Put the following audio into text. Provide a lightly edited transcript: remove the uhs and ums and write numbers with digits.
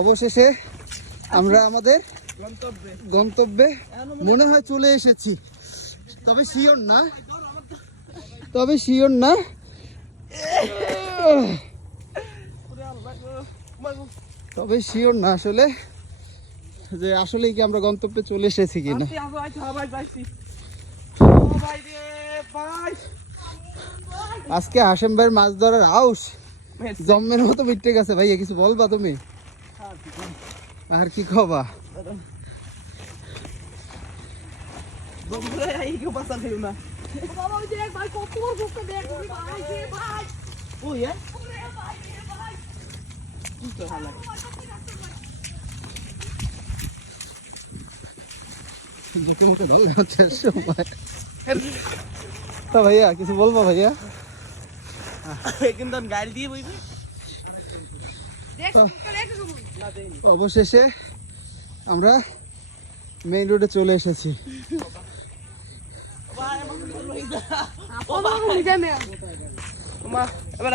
অবশেষে আমরা আমাদের গন্তব্যে মনে হয় চলে এসেছি, তবে শিওর না, তবে শিওর না আসলে যে আসলেই কি আমরা গন্তব্যে চলে এসেছি কিনা। আজকে হাশেম ভাইয়ের মাছ ধরার আউস জম্মের মতো মিটে গেছে। ভাইয়া কিছু বলবা তুমি? আর কি খবা? ভাইয়া কিছু বলবো? ভাইয়া অবশেষে আমরা মেইন রোডে চলে এসেছি। এবার